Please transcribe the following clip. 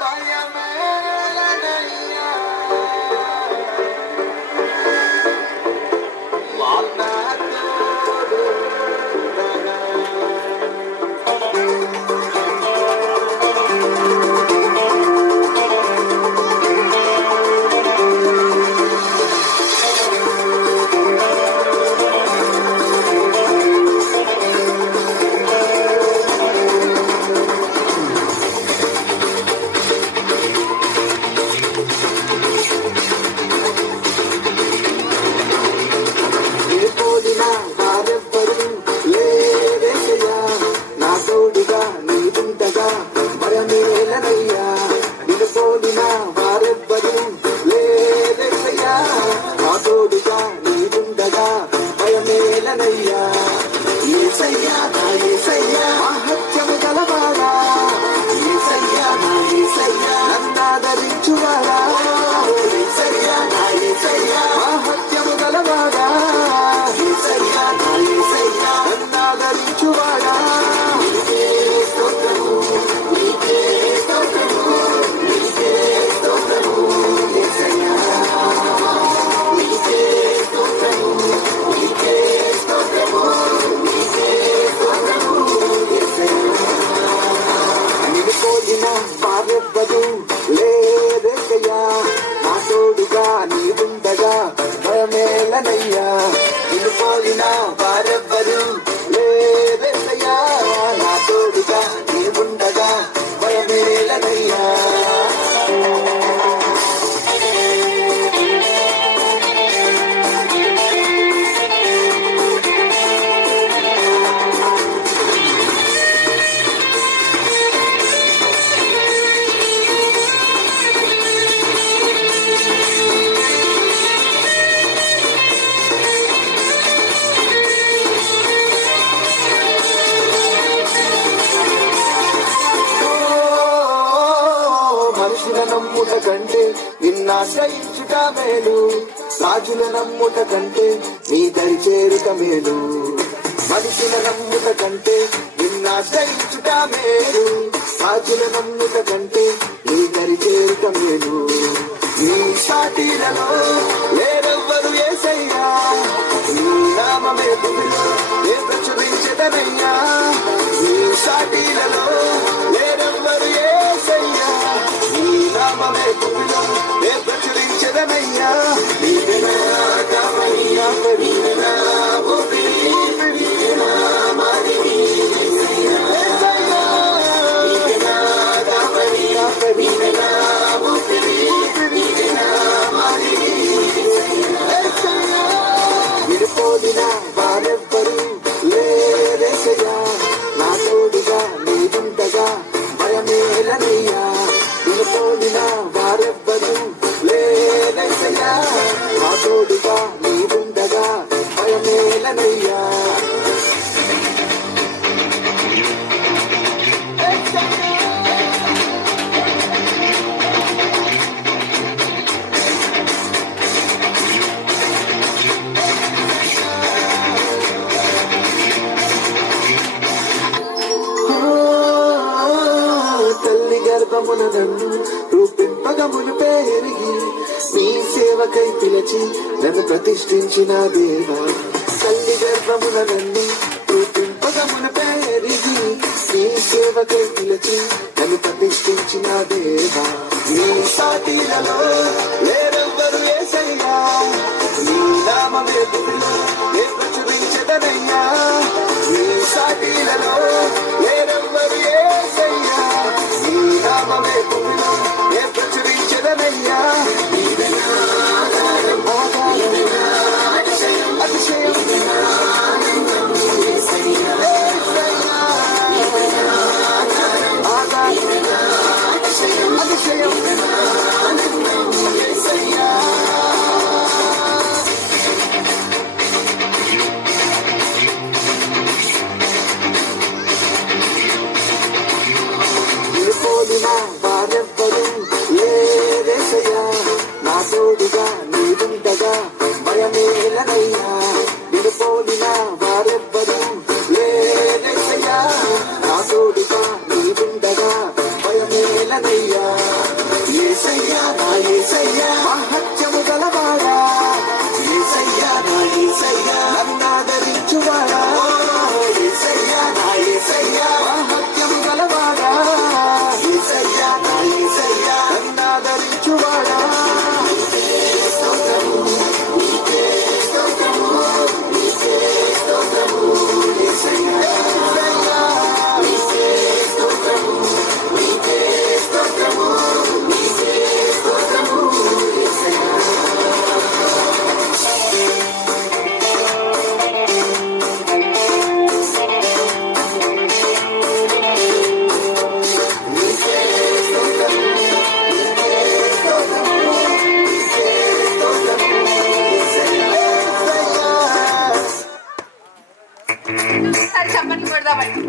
భయమేలనయ్యా నా తోడుండగా. పారెవ్వదు లేదయ్యా నా తోడుగా నీవుండగా భయమేలనయ్యా నిన్ను పోలిన పారెవ్వదు లేదయ్యా నా తోడుగా నీవుండగా భయమేలనయ్యా. మనుషుల నమ్ముట కంటే నిన్నాశ్రయించుట మేలు, రాజుల నమ్ముట కంటే నీ దరి చేరుట మేలు. మనుషుల నమ్ముట కంటే నిన్నాశ్రయించుట మేలు, రాజుల నమ్ముట కంటే నీ దరి చేరుట మేలు. నీ సాటిలలో లేరెవ్వరు యేసయ్యా, నీ నామమే భూమిలో ఏ ప్రచురించదనయ్యా. నీ సాటిలలో లేరెవ్వరు యేసయ్యా, నీ నామమే భూమిలో ఏ ప్రచురించదనయ్యా. నీవెనా కావయ్యా నీవెనా ఊపిరి నీవెనా మాదిరి యేసయ్యా, నీవెనా కావయ్యా నీవెనా ఊపిరి నీవెనా మాదిరి యేసయ్యా. విడిపోదిన వారెవ్వరు లేరేసయ్యా, నా తోడుగా నీవుండగా భయమేలనయ్యా. విడిపోదిన వారెవ్వరు లేరేసయ్యా, నా తోడుగా నీవుండగా భయమేలనయ్యా. తల్లి గర్భమున నన్ను రూపింపగములు పెరిగి నీ సేవకై పిలిచి నన్ను ప్రతిష్ఠించిన దేవా. తల్లి గర్భమున నన్ను రూపింపగములు పెరిగి నీ సేవకై పిలిచి నన్ను ప్రతిష్ఠించిన దేవా. నీ సాటిలలో లేరెవ్వరు యేసయ్యా, నీ నామమే భూమిలో ఏ ప్రచురించదనయ్యా. నీ సాటిలలో లేరెవ్వరు యేసయ్యా, నీ నామమే భూమిలో ఏ ప్రచురించదనయ్యా. నీవెనా ఆధారం, నీవెనా అతిశయం సరే చప్పట్లు కొడదామండి.